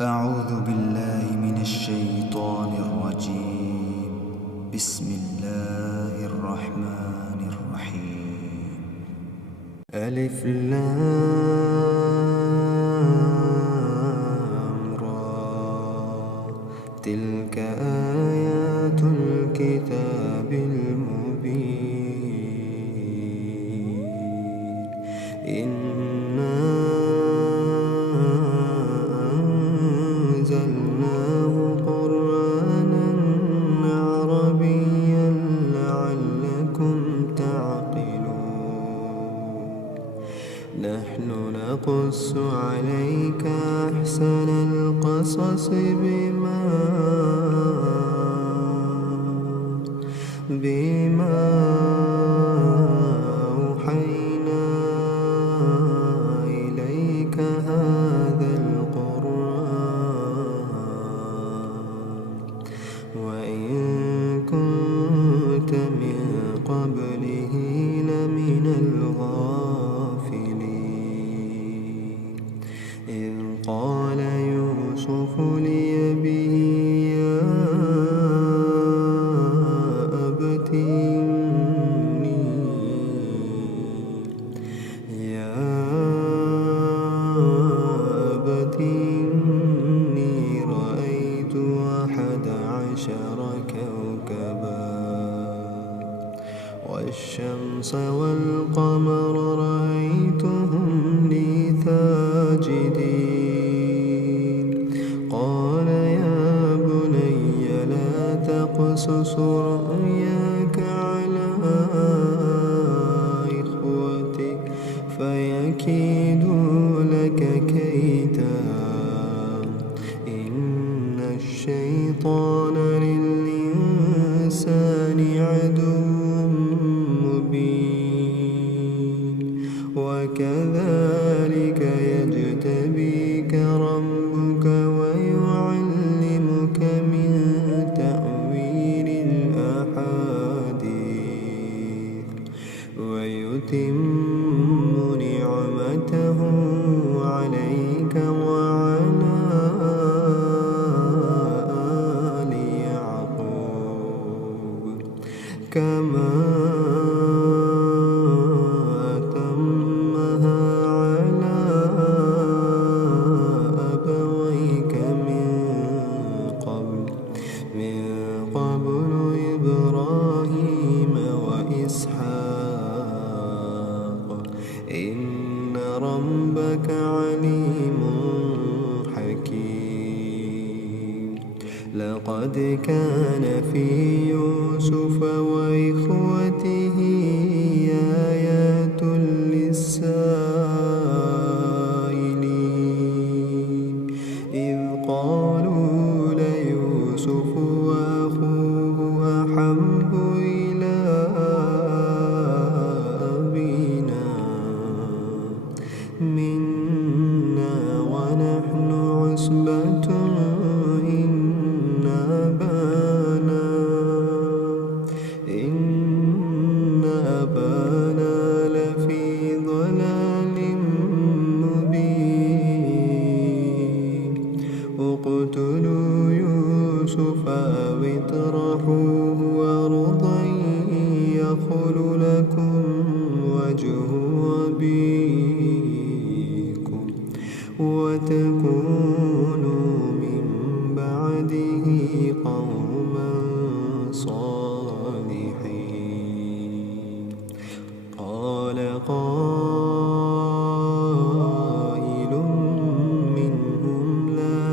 أعوذ بالله من الشيطان الرجيم. بسم الله الرحمن الرحيم. ألف لام را، تلك آيات الكتاب المبين. إنا أنزلناه قرآنا عربيا لعلكم تعقلون. نحن نقص عليك أحسن القصص بما أوحينا إليك هذا القرآن، وإن كنت من قبله لمن الغافلين. إذ قال يوسف لأبيه يا أبت إني رأيت 11 كوكبا والشمس والقمر رأيتهم لي ساجدين. قال يا بني لا تقصص رؤياك على إخوتك فيكيدوا لك كيدا، إن الشيطان للإنسان عدو مبين. وكذلك يجتبيك ربك ويعلمك من تأويل الأحاديث ويتم نعمته عليك وعلى آل يعقوب كما أتمها على أبويك من قبل إبراهيم وإسحاق، إن ربك عليم حكيم. لقد كان في يوسف وإخوته آيات للسائلين، إذ قالوا ليوسف وأخوه أحب إلى أبينا منا ونحن عصبة إن أبانا لفي ضلال مبين. اقتلوا يوسف أو اطرحوه أرضا يخل لكم وجه أبيكم وتكونوا من بعده قوما صالحين. قال قائل منهم لا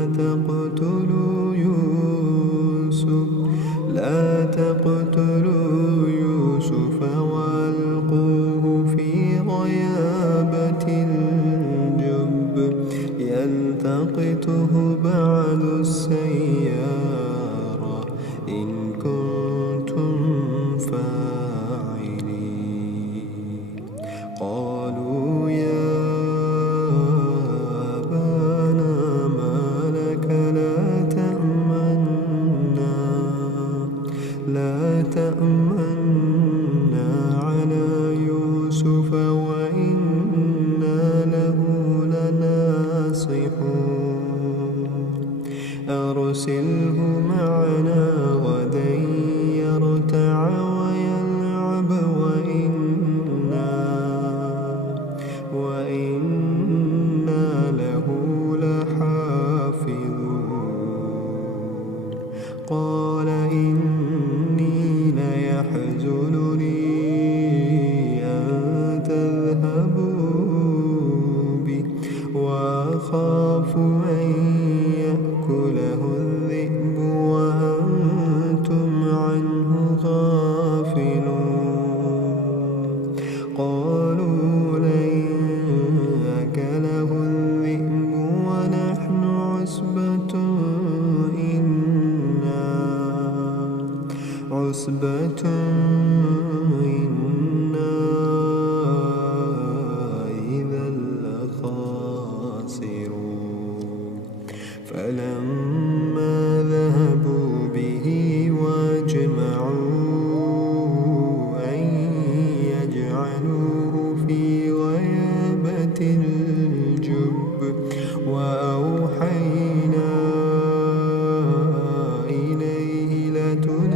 تقتلوا يوسف وألقوه في غيابة الجب يلتقطه بعض السيارة إن كنتم فاعلين. قالوا يا أبانا ما لك لا تأمنا على يوسف وإنا له لناصحون. أرسله معنا غدا يرتع ويلعب وإنا له لحافظون قال إني ليحزنني أن تذهبوا بي وأخاف أن يأكله الذئب وأنتم عنه غافلون قالوا لئن أكله الذئب ونحن عصبة إنا إذا لخاسرون فلما ذهبوا به واجمعوا أن يجعلوه في غيابة الجب وأوحينا إليه لتنبئنهم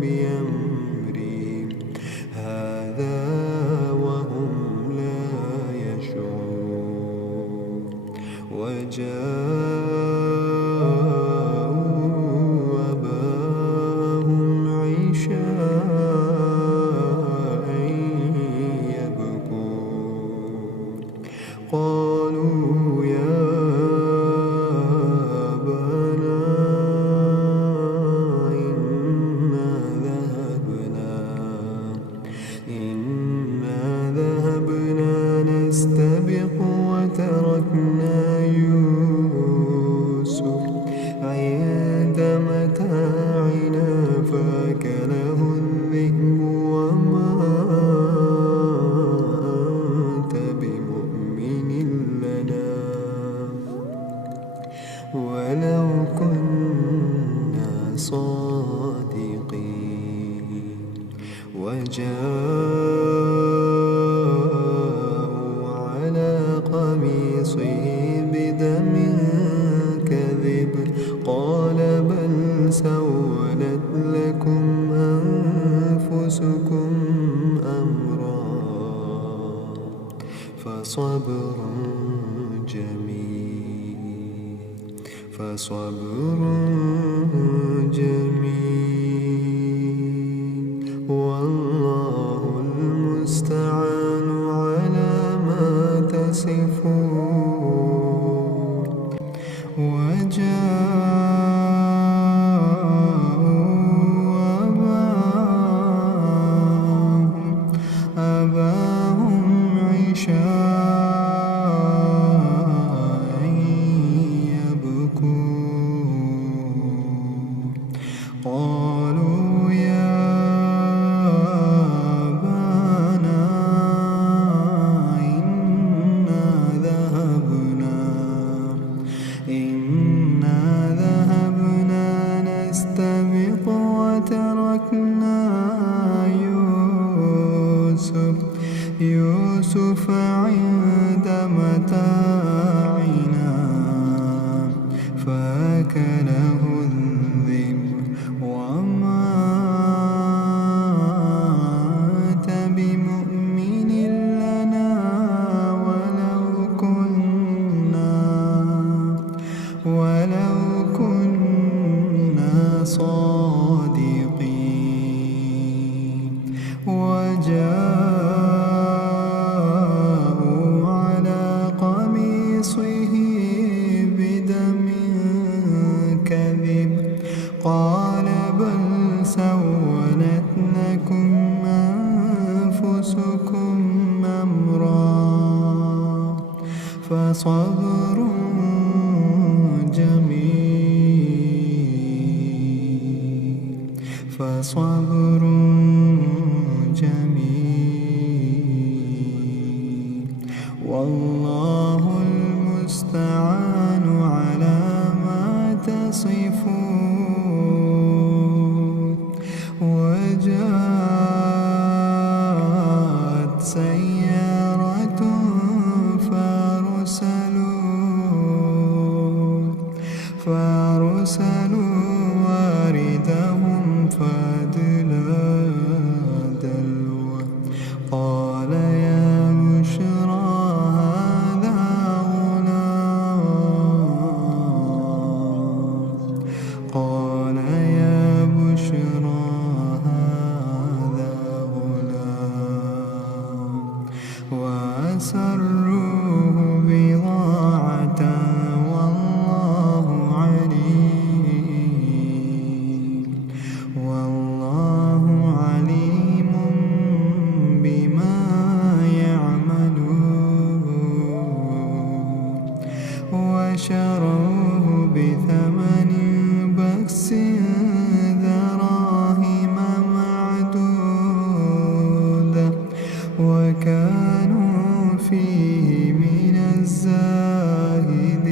بأمرهم هذا وهم لا يشعرون وجاءوا أباهم عشاء يبكون قالوا يا أبانا إنا ذهبنا نستبق وتركنا يوسف عند متاعنا فأكله الذئب وما أنت بمؤمن لنا ولو كنا صادقين وجاءوا على قميصه بدم كذب قال بل سولت لكم أنفسكم أمرا فصبر جميل والله المستعان على ما تصفون وجاءوا أباهم عشاء يبكون قالوا يا أبانا إنا ذهبنا نستبق وتركنا يوسف عند متاعنا فأكله الذئب وما أنت بمؤمن لنا ولو كنا صادقين وجاءوا على قميصه بدم كذب قال بل سولت لكم أنفسكم أمرا فصبر جميل والله المستعان على ما تصفون وجاءت سيارة فأرسلوا فأرسلوا واردهم فأدلى دلوه قال يا بشرى هذا غلام قال يا بشرى هذا غلام وأسروه بضاعة والله عليم بما يعملون وشروه بثمن بخس دراهم معدودة وكانوا فيه من الزاهدين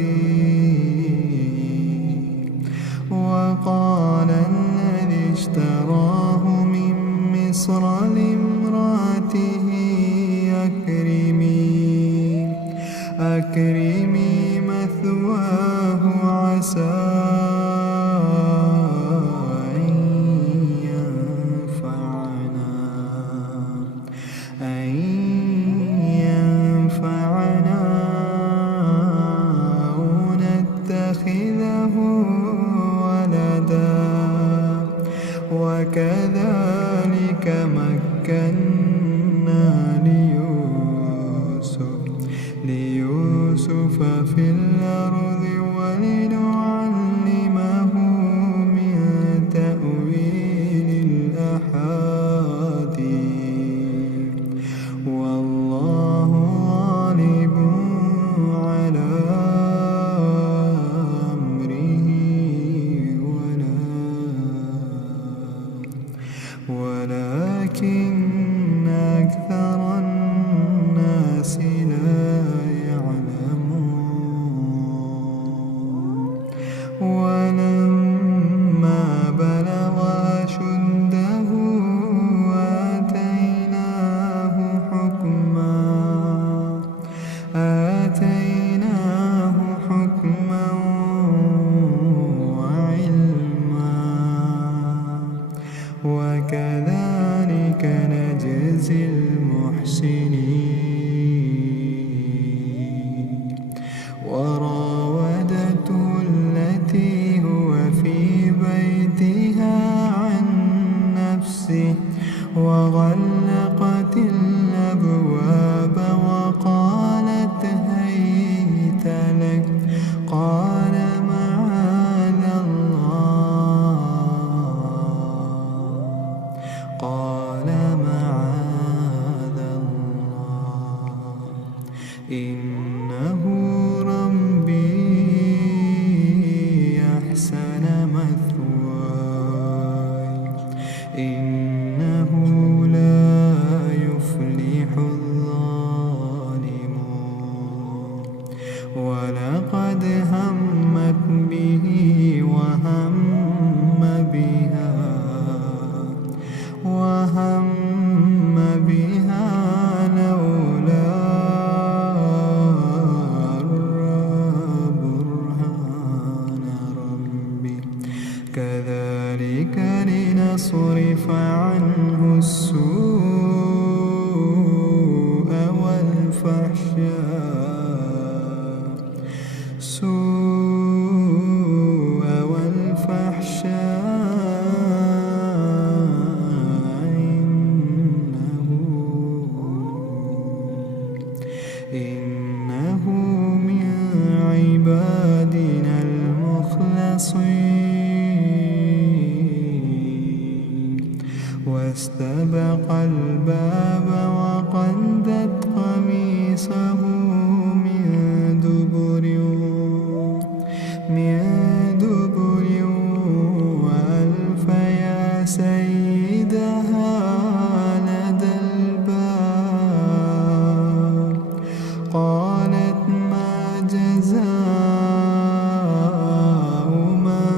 وقال الذي اشتراه من مصر لامرأته أكرمي مثواه عسى أن ينفعنا أو نتخذه ولدا وكذلك مكنا ليوسف في الأرض ولنعلمه من تأويل الأحاديث والله غالب على أمره ولكن أكثر الناس لا يعلمون ولما بلغ أشده آتيناه حكما وعلما وكذلك نجزي المحسنين وراودته التي هو في بيتها عن نفسه وغلقت الأبواب وقالت هيت لك قال معاذ الله إنه ربي أحسن مثواي إنه لا يفلح الظالمون ولقد همت به وهم بها لولا برهان ربي كذلك لنصرف عنه السوء والفحشاء إنه من عبادنا المخلصين واستبق الباب وقدت قميصه من دبر وألف يا سيدها لدى الباب قالت ما جزاء من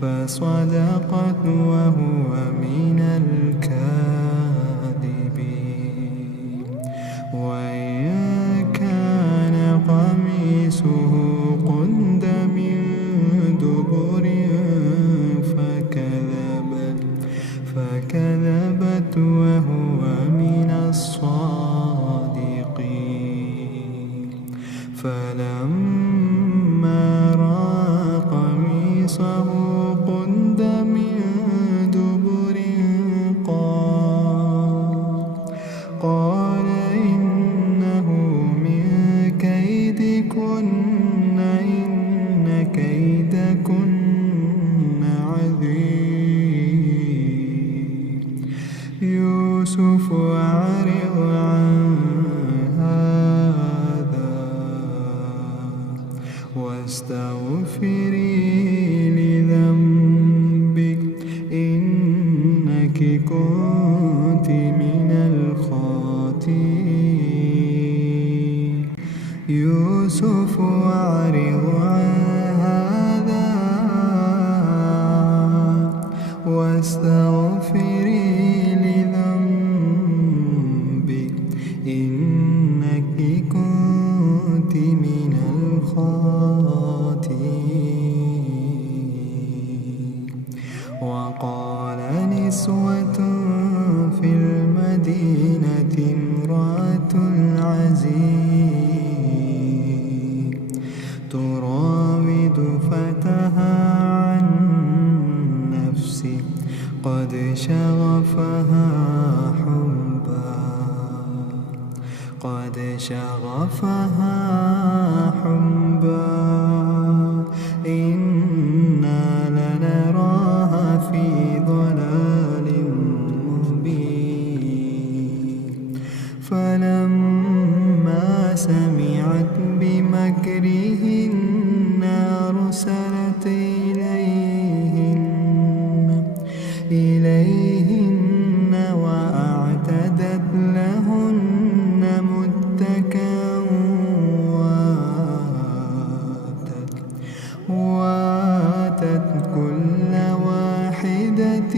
فصدقت وهو من الكاذبين. وإن كان قميصه قد من دبر فكذبت وهو من الصادقين. فلما رأى قميصه قد من دبر قال إنه من كيدكن إن كيدكن عظيم. يوسف أعرض عن هذا واستغفري لذنبك إنك كنت من الخاطئين. يوسف أعرض عن هذا واستغفري لذنبك إنك كنت من الخاطئين. وقال نسوة في المدينة امرأة العزيز تراود فتاها عن نفسه قد شغفها حبا إنا لنراها في ضلال مبين. فلما سمعت بمكرهن أرسلت إليهن وأعتدت لهن متكئا وآتت كل واحدة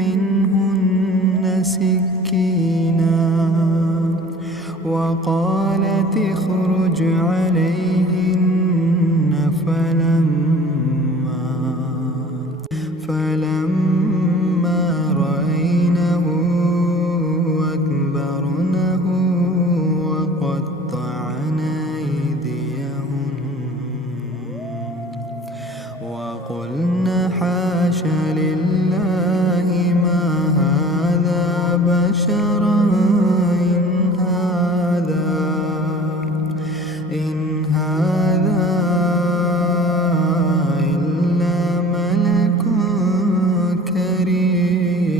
منهن سكينا وقالت اخرج عليهن. فلما رأينه أكبرنه وقطعن أيديهن وقلن حاش لله ما هذا بشرا إن هذا إلا ملك كريم.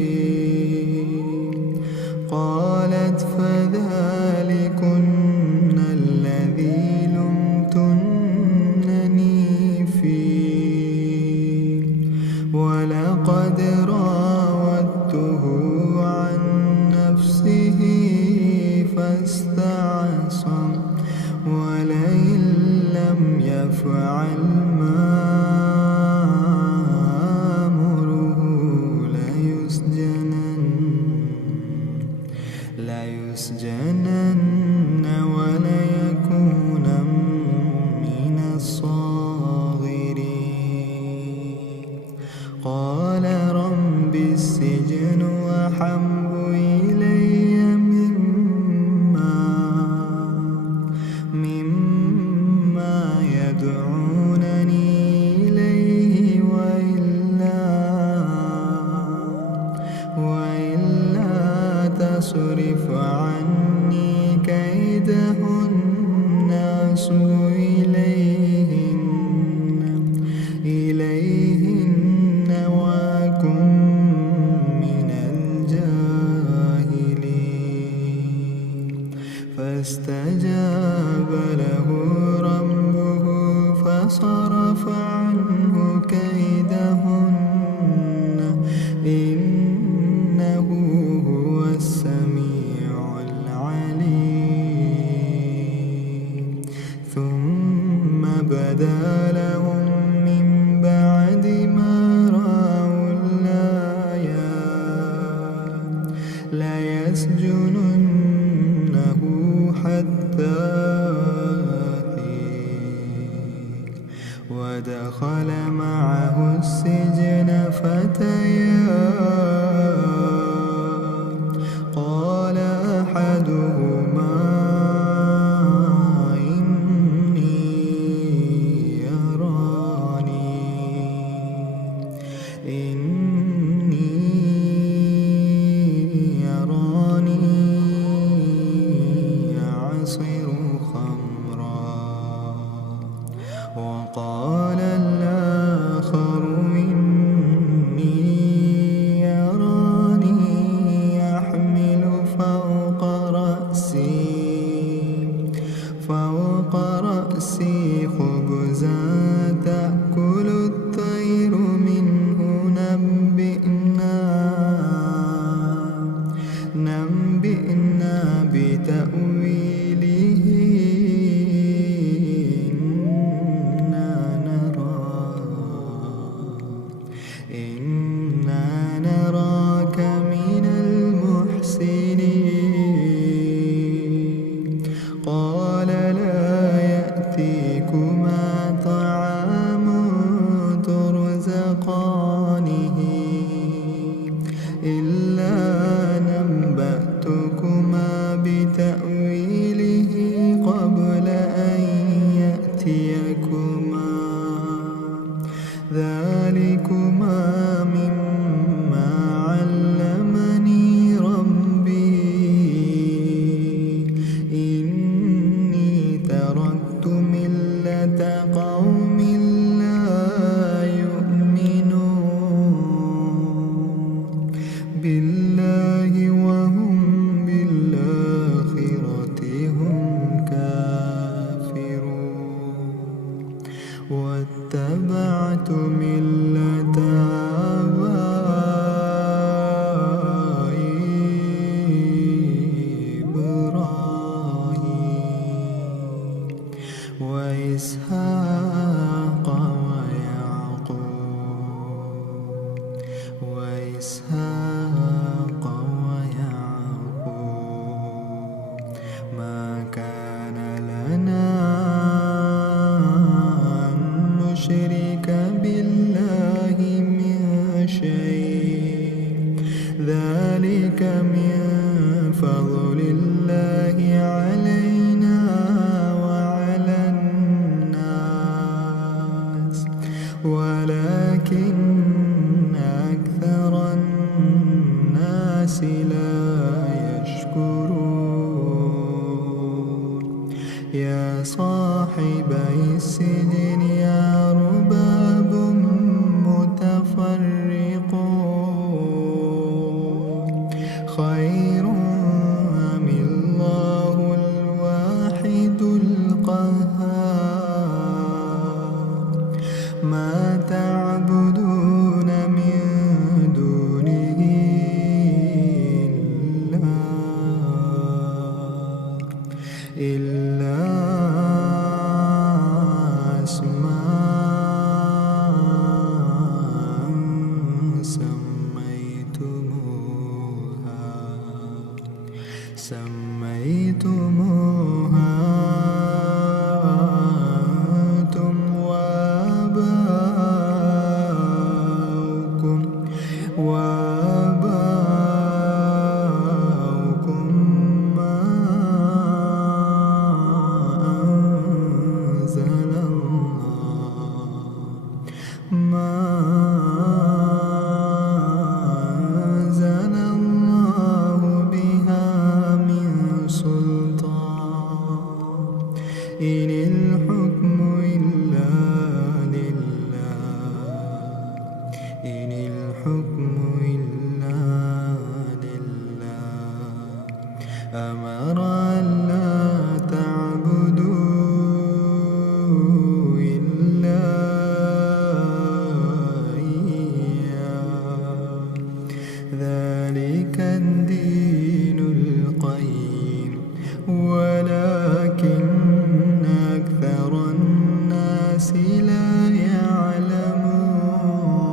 قالت فذلكن الذي لمتنني فيه ولقد راودته عن نفسه فاستعصم ولئن لم يفعل ما آمره ليسجنن وليكونا من الصاغرين. قال رب السجن أحب إلي مما يدعونني إليه وإلا تصرف عني كيدهن أصب إليهن وأكن من الجاهلين. فاستجاب له ربه فصرف عنه كيدهن إنه هو السميع العليم. ثم بدا لهم ودخل معه السجن فتيان قال أحدهما إني أراني أعصر خمرا وقال الآخر إني أراني أحمل فوق رأسي خبزا تأكل الطير منه نبئنا بتأويله إنا نراك من المحسنين قال لا يأتيكما طعام ترزقانه إلا نبأتكما بتأويله قبل أن يأتيكما ذلكما مما علمني ربي إني تركت ملة قوم لا يؤمنون بالله وهم بالآخرة هم كافرون واتبعت ملة آبائي إبراهيم وإسحاق ويعقوب ما كان لنا أن نشرك بالله من شيء ذلك من فضل الله علينا وعلى الناس ولكن أكثر الناس لا يشكرون يا صاحبي السجن أرباب متفرقون خير أم الله الواحد القهار ما تعبدون من دونه إلا أسماء سميتموها أنتم وآباؤكم ما أنزل الله بها من سلطان إن الحكم إلا لله أمر ألا تعبدوا إلا إياه ذلك الدين القيم ولكن أكثر الناس لا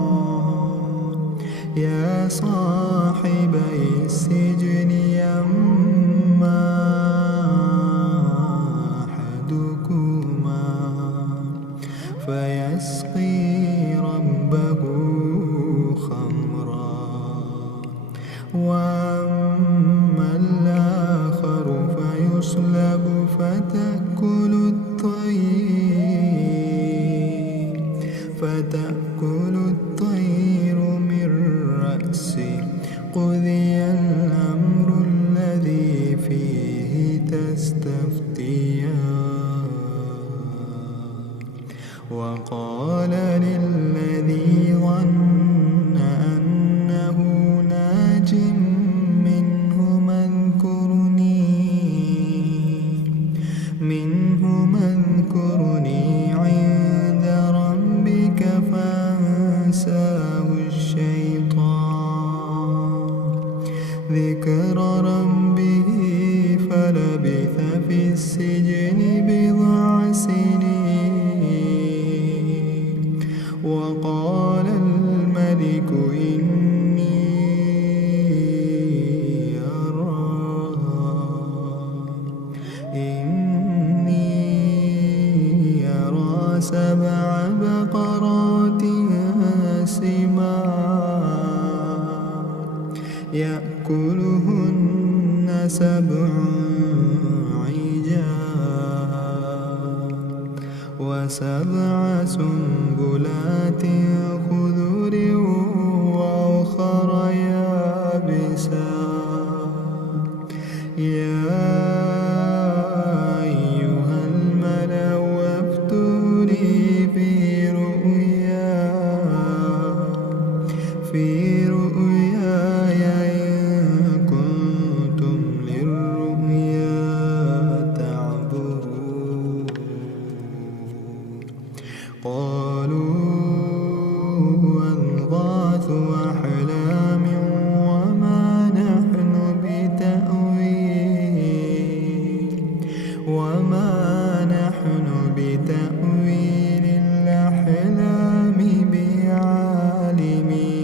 يعلمون يا صاحبي السجن أما أحدكما فيسقي ربه خمرا وأما الآخر فيصلب فتأكل الطير من رأسه قضي الأمر الذي فيه تستفتيان وقال للذي ظن أنه ناج منهما اذكرني عند ربك فأنساه الشيطان ذكر ربه فلبث في السجن بضع سنين وقال الملك إني أرى 7 بقرات سمان يأكلهن 7 عجاف و7 سنبلات خضر وأخر يابسات يا أيها الملأ أفتوني في رؤياي إن كنتم للرؤيا تعبرون قالوا أضغاث أحلام وما نحن بتأويل الأحلام بعالمين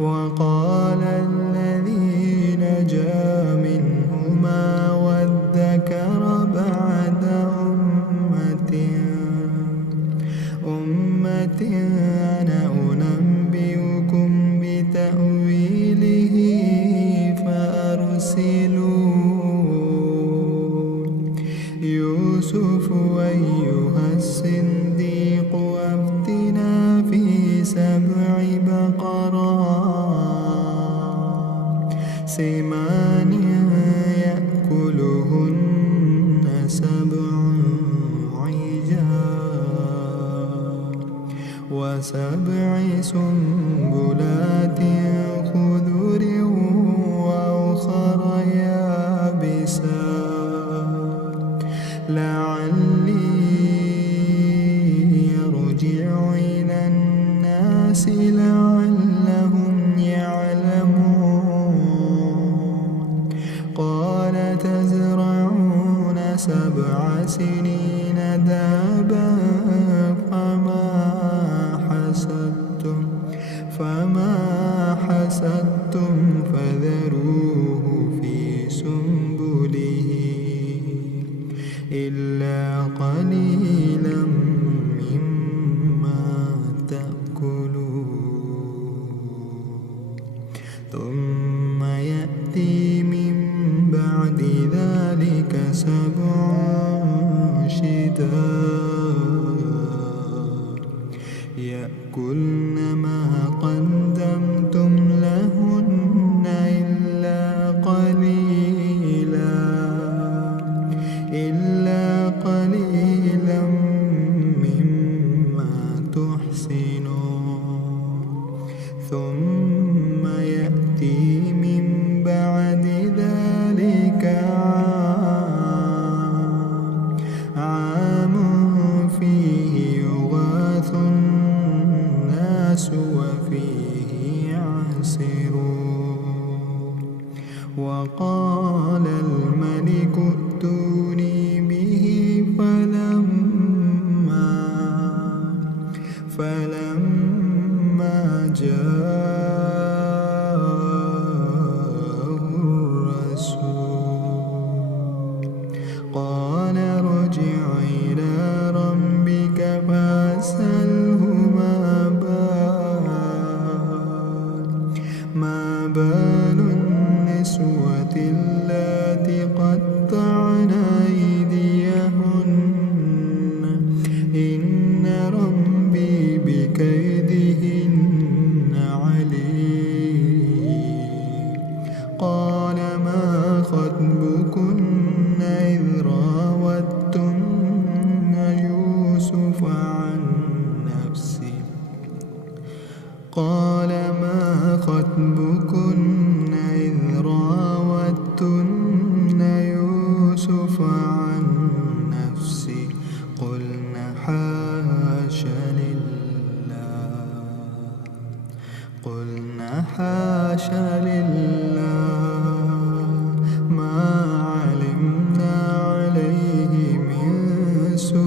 وقال الذي نجا منهما وادكر بعد أمة أنا أنبئكم بتأويله فأرسلون يوسف أيها الصديق أفتنا في 7 بقرات سمان يأكلهن 7 عجاف و7 سنبلات خضر وأخر يابسات لعلي أرجع إلى الناس لعلهم يعلمون قال تزرعون 7 سنين دابا فما حسدتم فذروه في سنبله إلا قليلا مما تأكلون ثم يأتي من بعد ذلك 7 شداد يأكلن ما قدمتم لهن إلا قليلا مما تحسنون ثم يأتي من بعد ذلك عام فيه يغاث الناس وفيه يعصرون وقال الملك ائتوني به حاشا لله ما علمنا عليه من سوء.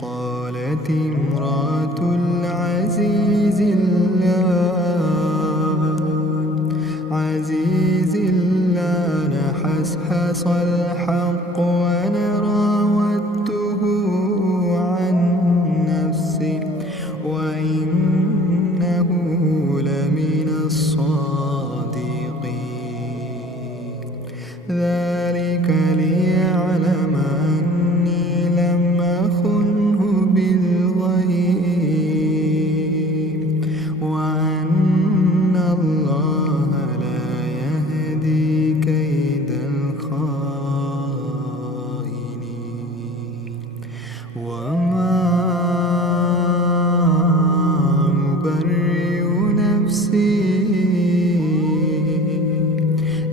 قالت امرأة العزيز الآن حسحس الحق وأنا راودته عن نفسي وإنه لمن الصادقين. ذلك ليعلم أني لم أخنه بالغيب وأن الله لا يهدي كيد الخائنين. وما أبرئ نفسي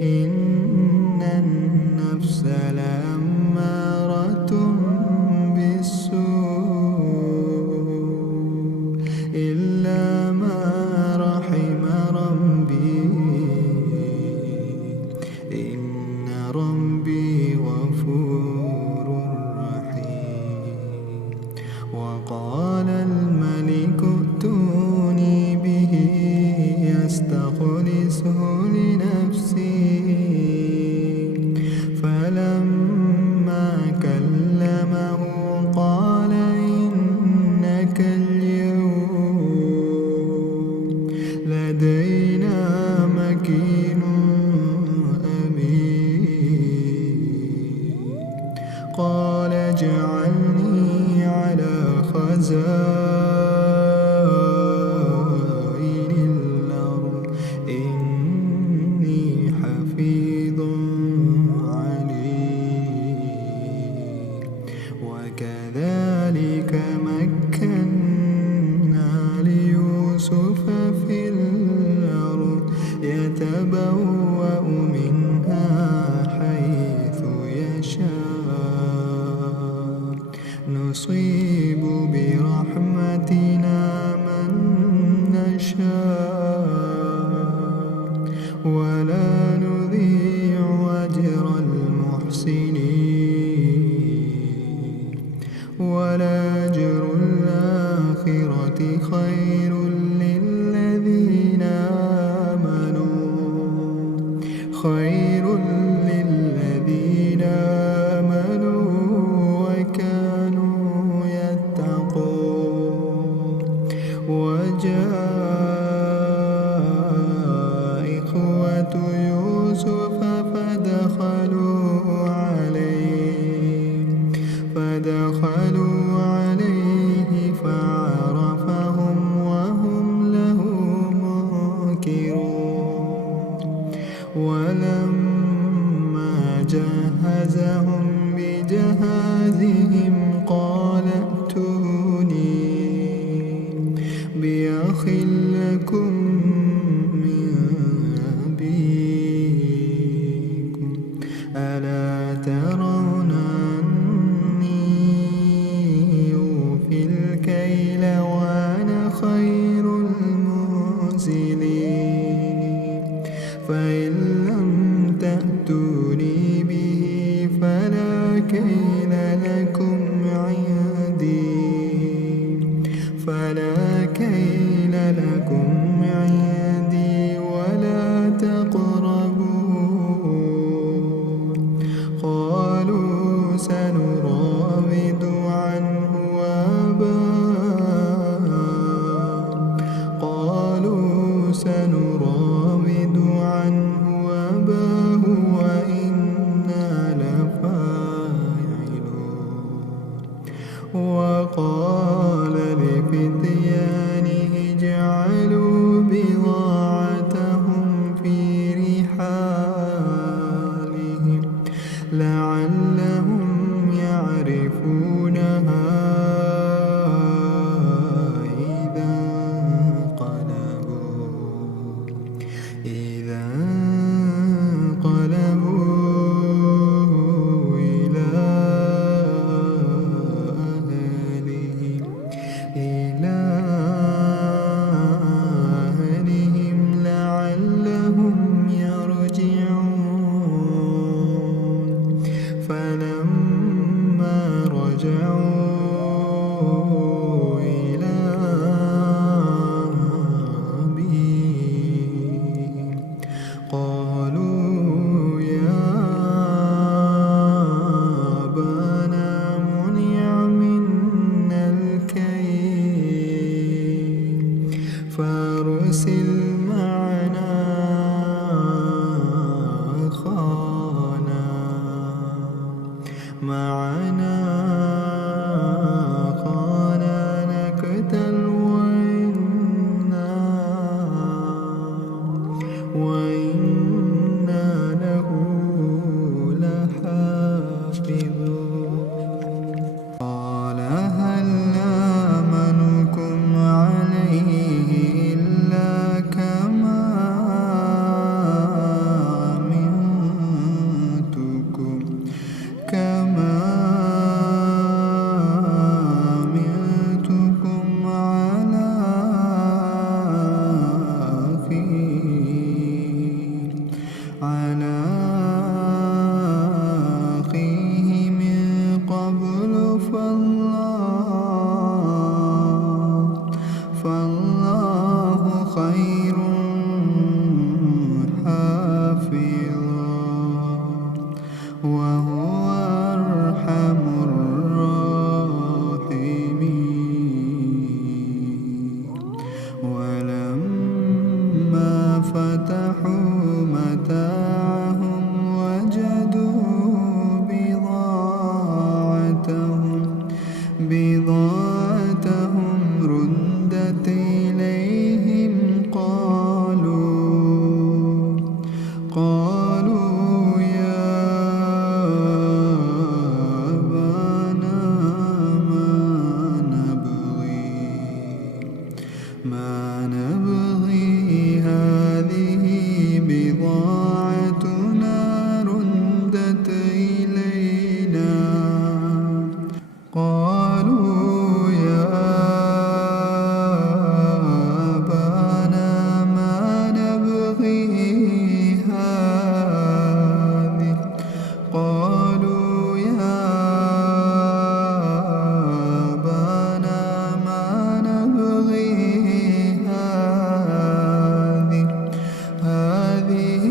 إن النفس لأمارة بالسوء إلا ما رحم ربي إن ربي غفور رحيم. وقال الملك ائتوني به يستخلصه لنفسي. فلما كلمه قال إنك اليوم لدينا مكين أمين. قال اجعلني على خزائن الأرض إني حفيظ عليم. وكذلك مكنا ليوسف في الأرض يتبوأ منها حيث يشاء نصيب برحمتنا من نشاء ولا نضيع أجر المحسنين. ولأجر الآخرة خير للذين آمنوا وكانوا يتقون. وجاء إخوة يوسف فدخلوا عليه فعرفهم وهم له منكرون. ولما جهزهم بجهازهم قال ائتوني بأخ لكم من أبيكم ألا ترون أني أوفي الكيل وأنا خير المنزلين. فإن لم تأتوني به فلا كيل لكم عندي ولا تقربون. قالوا سنراود عنه أباه وإنا لفاعلون. وقال لفتيانه اجعلوا بضاعتهم في رحالهم لعلهم يعرفونها إذا انقلبوا إلى أهلهم إلى معنا قال نكتل وإنا له لحافظون قال هل آمنكم عليه إلا كما أمنتكم على أخيه من قبل فالله خير حافظا وهو أرحم الراحمين ولما فتحوا متاعهم وجدوا بضاعتهم ردت إليهم قالوا يا أبانا ما نبغي هذه بضاعتنا ردت إلينا قالوا يا أبانا ما نبغي هذه قالوا يا أبانا ما نبغي هذه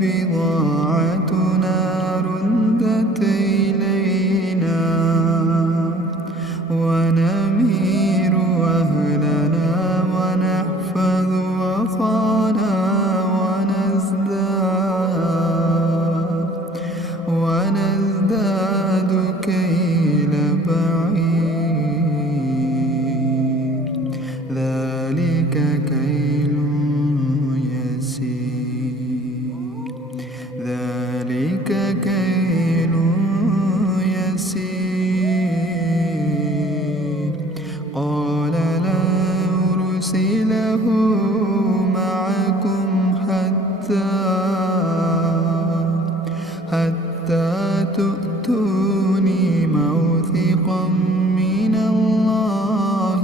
بضاعتنا ردت إلينا ونمير أهلنا ونحفظ وطانا ونزداد كيل بعير ذلك كيل يسير قال لا أرسله معكم حتى تؤتوني موثقا من الله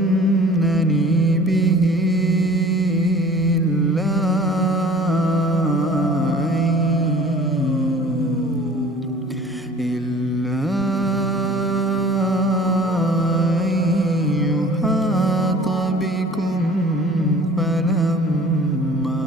لتأتونني به إلا أن يحاط بكم فلما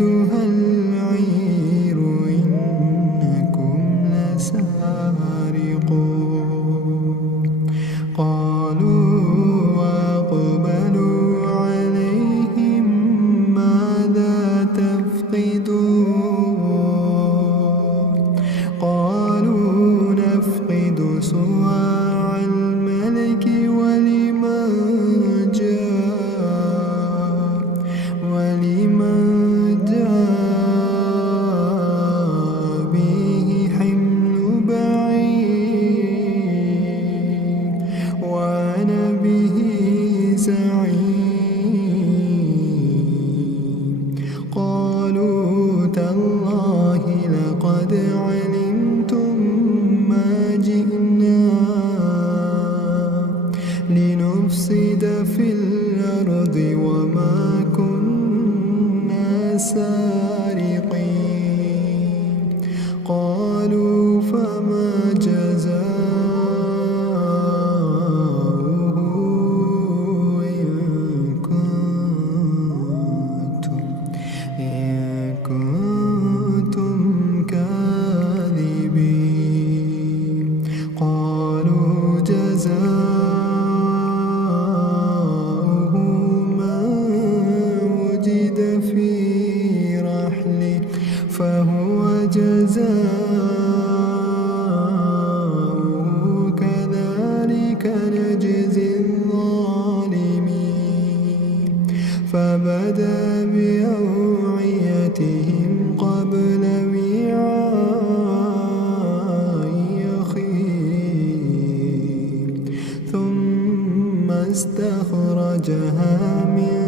أيتها العير إنكم لسارقون قالوا وأقبلوا عليهم ماذا تفقدون قالوا نفقد صواع الملك ولمن جاء به حمل بعير وأنا به زعيم قالوا تالله لقد علمتم ما جئنا لنفسد في الأرض وما كنا سارقين قالوا فما جزاؤه إن كنتم كاذبين قالوا جزاؤه من وجد في رحله فهو جزاؤه كذلك نجزي الظالمين فبدأ بأوعيتهم قبل وعاء أخيه ثم استخرجها من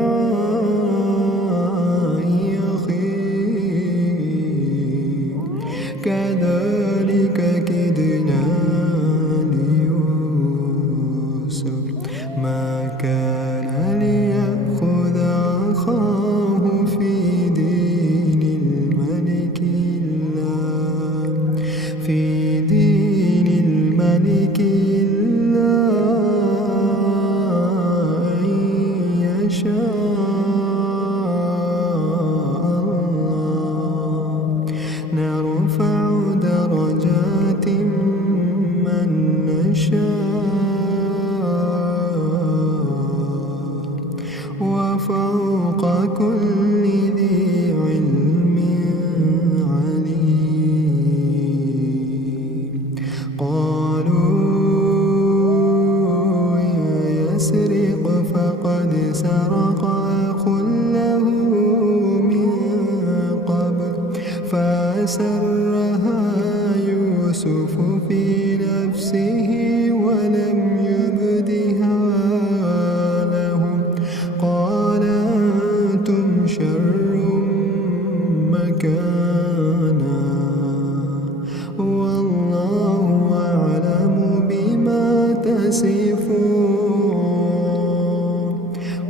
وعاء أخيه كذلك كدنا ليوسف ما كان ليأخذ أخاه في دين الملك إلا أن يشاء الله نرفع درجات من نشاء وفوق كل ذي علم عليم قالوا يسرق فقد سرق أخ له من قبل فأسرها يوسف في نفسه ولم يبدها لهم قال أنتم شر مكانا والله أعلم بما تصفون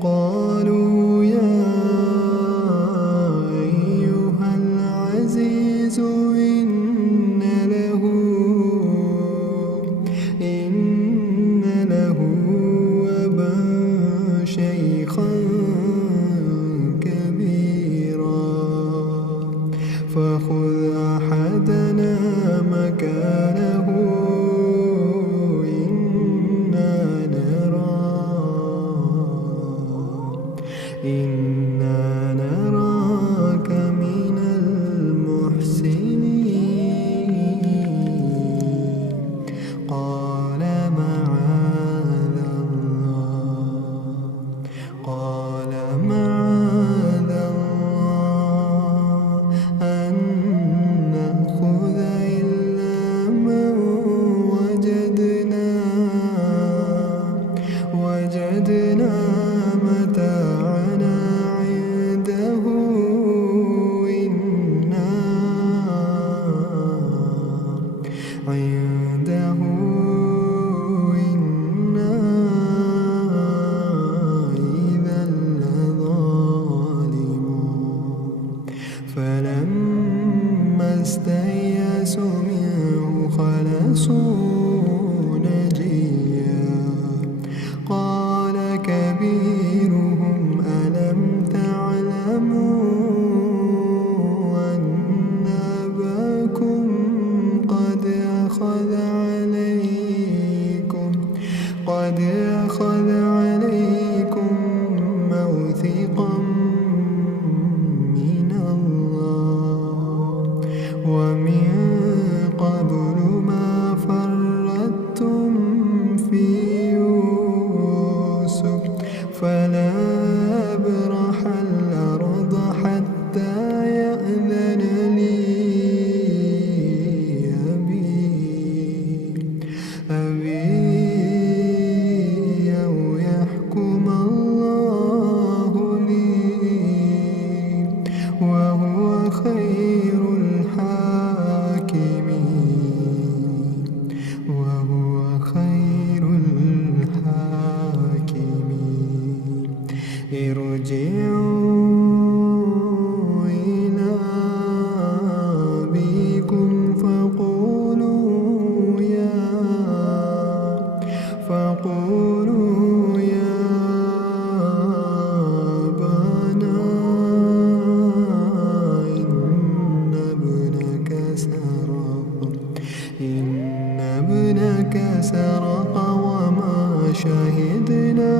قالوا يا أيها العزيز إن له أبا شيخا كبيرا فخذ أحدنا مكانه إنا نراك من المحسنين قال معاذ الله أن نأخذ إلا من وجدنا متاعنا عنده إنا إذا لظالمون فلما استيأسوا منه خلصوا نجيا قال كبيرهم ألم تعلموا توفيقا من الله. ومن قبل ما فرطتم في يوسف فلا أبرح الأرض حتى يأذن لي أبي أو يحكم الله لي وهو خير الحاكمين. وهو خير الحاكمين. ارجعوا إلى أبيكم فقولوا يا أبانا إن ابنك سرق وما شهدنا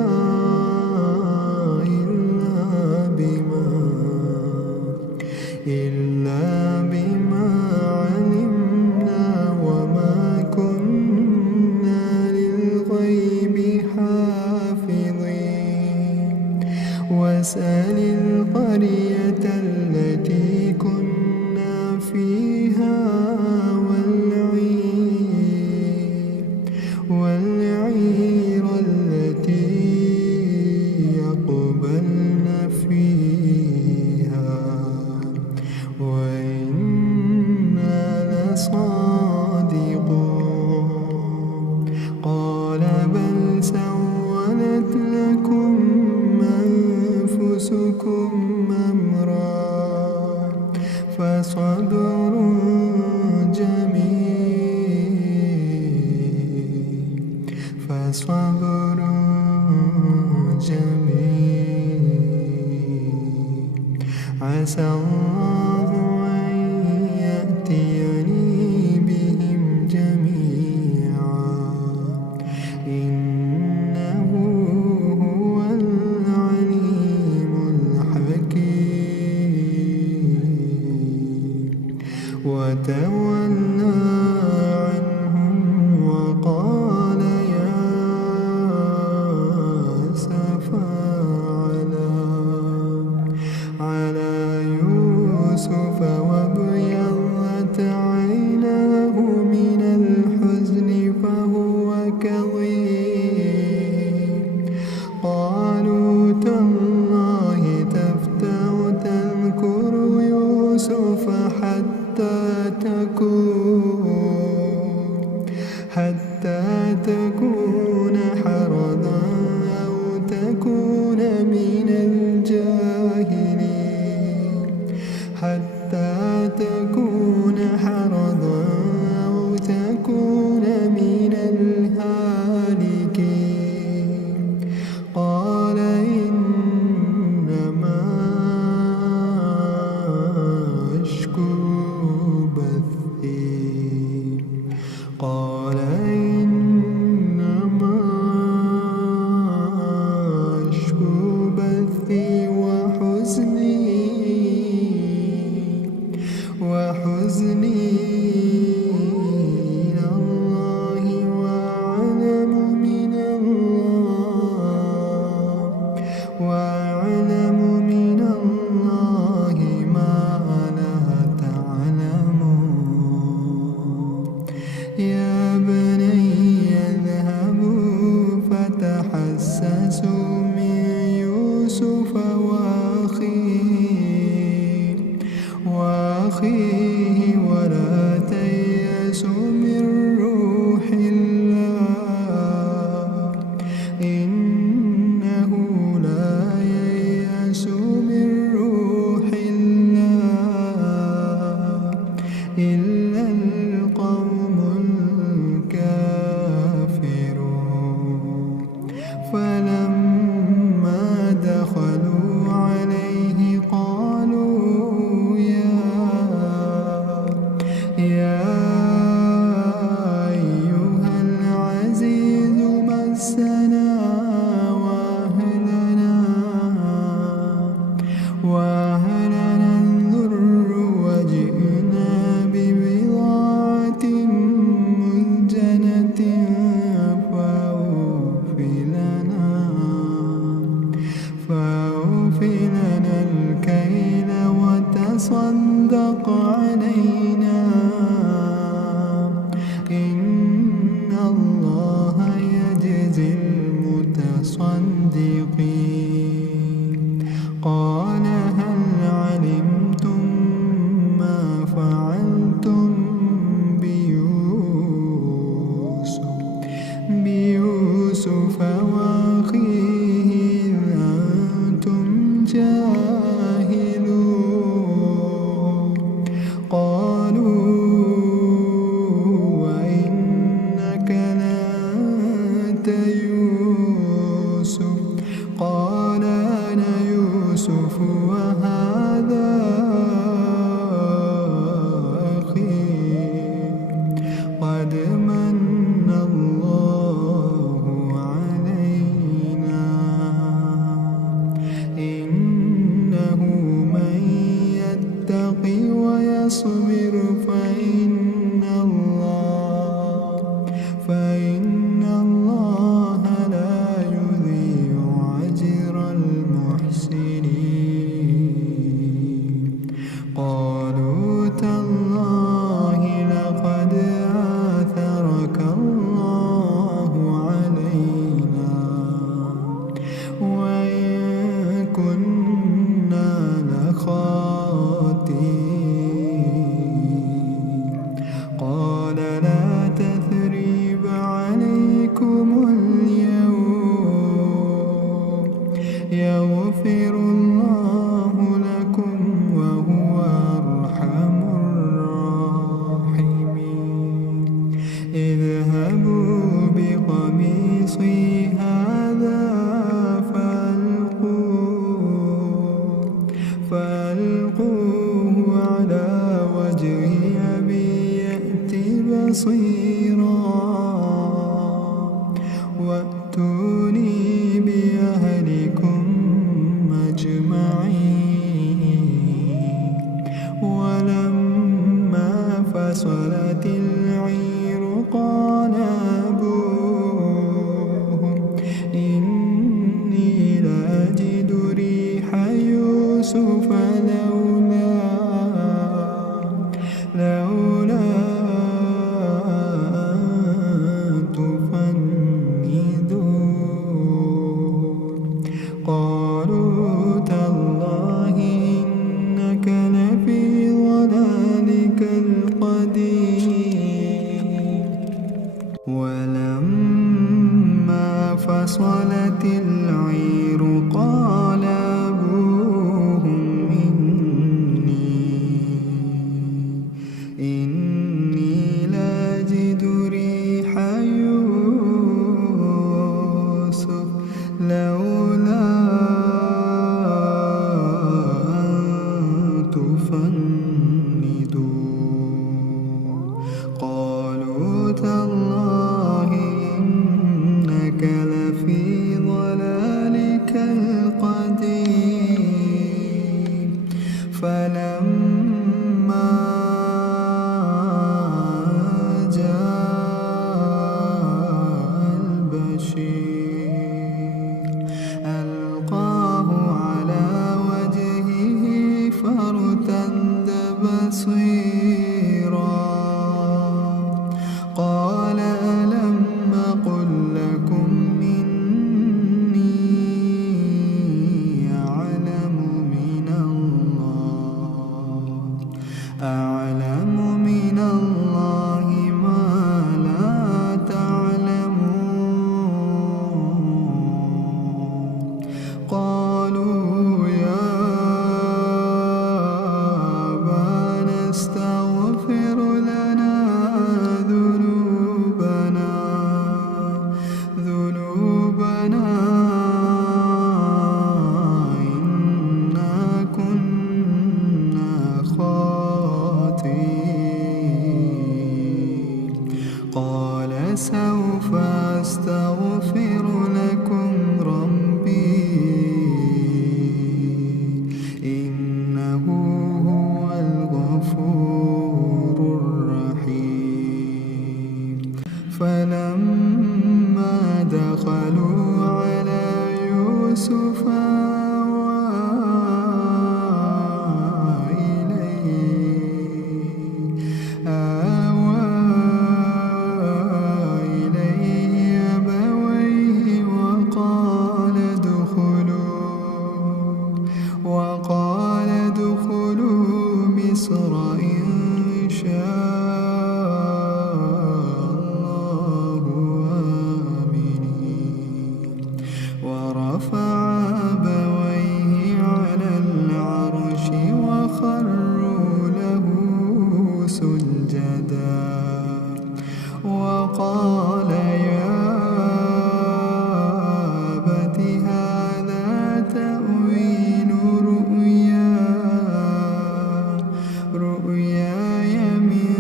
إلا بما علمنا وما كنا للغيب حافظين. واسأل القرية التي كنا فيها والعير التي أقبلن فيها وإنا لصادقون. قال بل سولت لكم أنفسكم أمرا فصبر جميل. عسى الله أن يأتيني بهم جميعا إنه هو العليم الحكيم. وتولى عنهم وقال يا أسفا على يوسف وأهلنا الذر وجئنا ببضاعة مزجنة فأوفِ لنا الكيل وتصدق علينا إن الله يجزي المتصدقين قال هل علمتم ما فعلتم بيوسف وأخيه إذ أنتم جاهلون قالوا وإنك لأنت يوسف قال أنا يوسف وهذا أخي قد من الله علينا إنه من يتق ويصبر فإن الله لا يضيع أجر المحسنين قالوا تالله لقد آثرك الله علينا وإن كنا لخاطئين قال لا تثريب عليكم اليوم يغفر الله لكم وهو أرحم الراحمين اذهبوا بقميصي هذا فألقوه على وجه أبي يأت بصيرا وأتوني بأهلكم أجمعين ولما فصلت العير قال أبوهم إني لأجد ريح يوسف لولا تفندون قالوا تالله إنك لفي ضلالك القديم ولما فصلت العير قال أبوهم وقال ادخلوا مصر إن شاء الله آمنين ورفع أبويه على العرش وخروا له سجدا وقال يا أبت هذا تأويل رؤياي من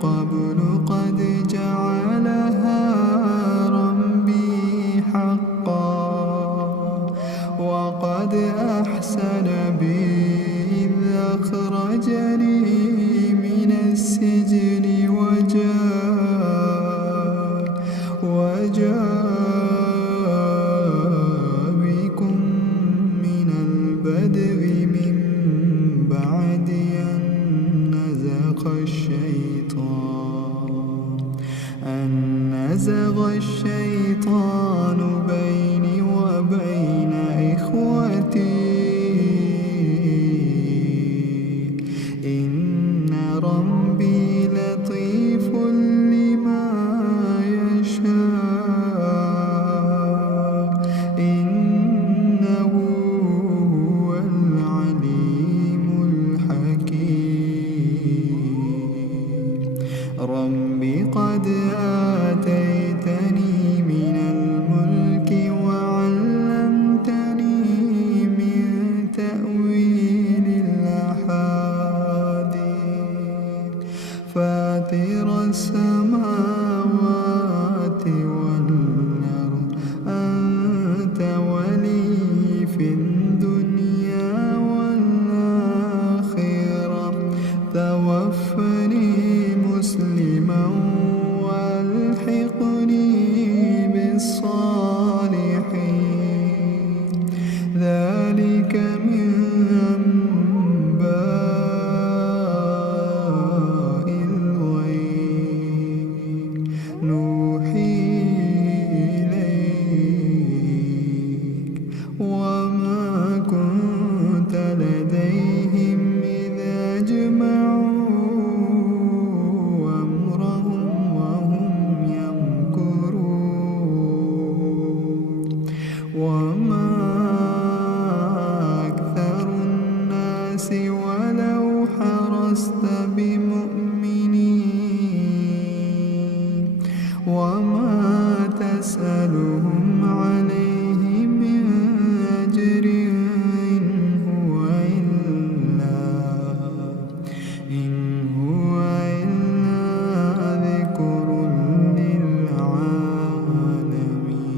قبل قد جعلها ربي حقا وقد أحسن بي إذ أخرجني من السجن وجاء بكم من البدو من بعد أن نزغ الشيطان بيني وبين إخوتي إن ربي لطيف لما يشاء إنه هو العليم الحكيم رب قد آتيتني من الملك وعلمتني من تأويل الأحاديث فاطر السماوات والأرض أنت ولي في الدنيا والآخرة توفني مسلما والحقني بالصالحين ذلك من أنباء الغيب نوحي إليك وما كنت لديهم إذ أجمعوا أمرهم وهم يمكرون وما أكثر الناس ولو حرصت بمؤمنين وما تسألهم عليه من أجر إن هو إلا ذكر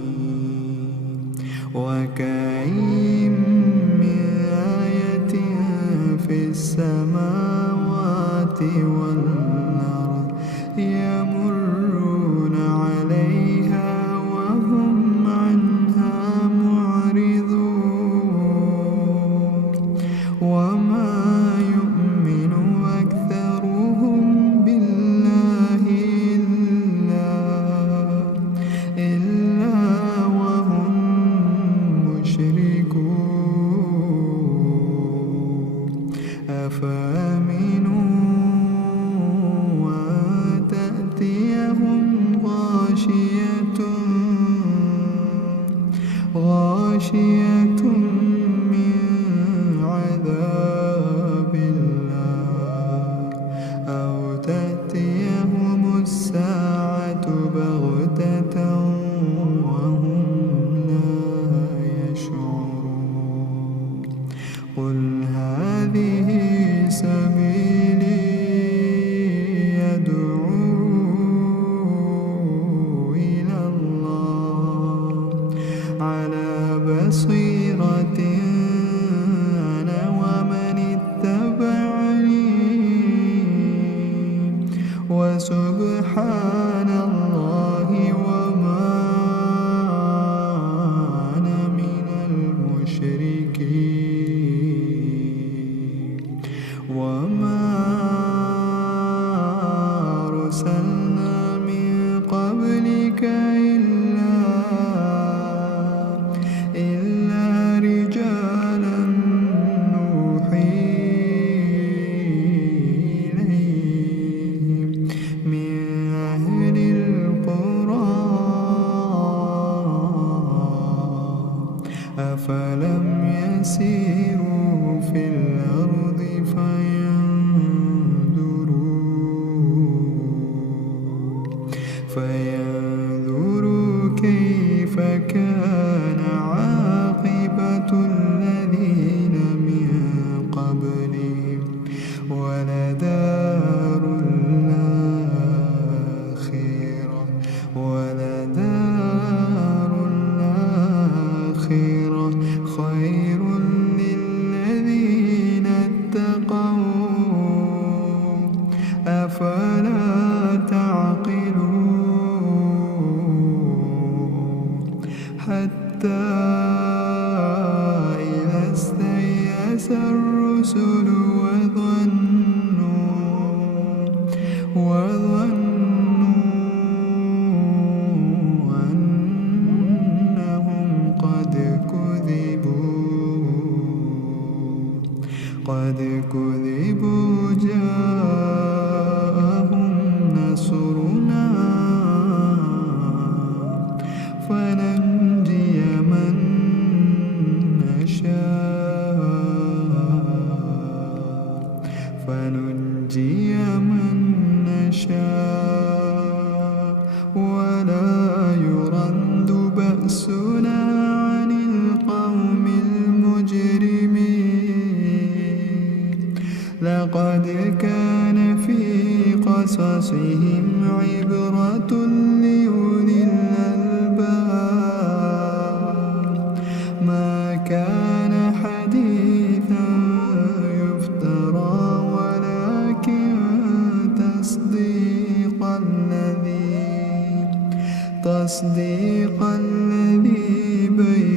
للعالمين وكأين من آية في السماوات والأرض يمرون عليها وهم عنها معرضون وما يؤمن أكثرهم بالله إلا وهم مشركون أفأمنوا أن تأتيهم غاشية من عذاب الله أو تأتيهم الساعة بغتة وهم لا يشعرون قل هذه سبيلي يدعو إلى الله على بصيرة أنا ومن اتبعني وسبحان الله وما أنا من المشركين الرسل وظنوا أنهم قد كذبوا جاءهم نصرنا فننجي من نشاء ولا يرد بأسنا عن القوم المجرمين لقد كان في قصصهم عبرة لأولي الألباب ما كان حديثا يفترى ولكن تصديق الذي بين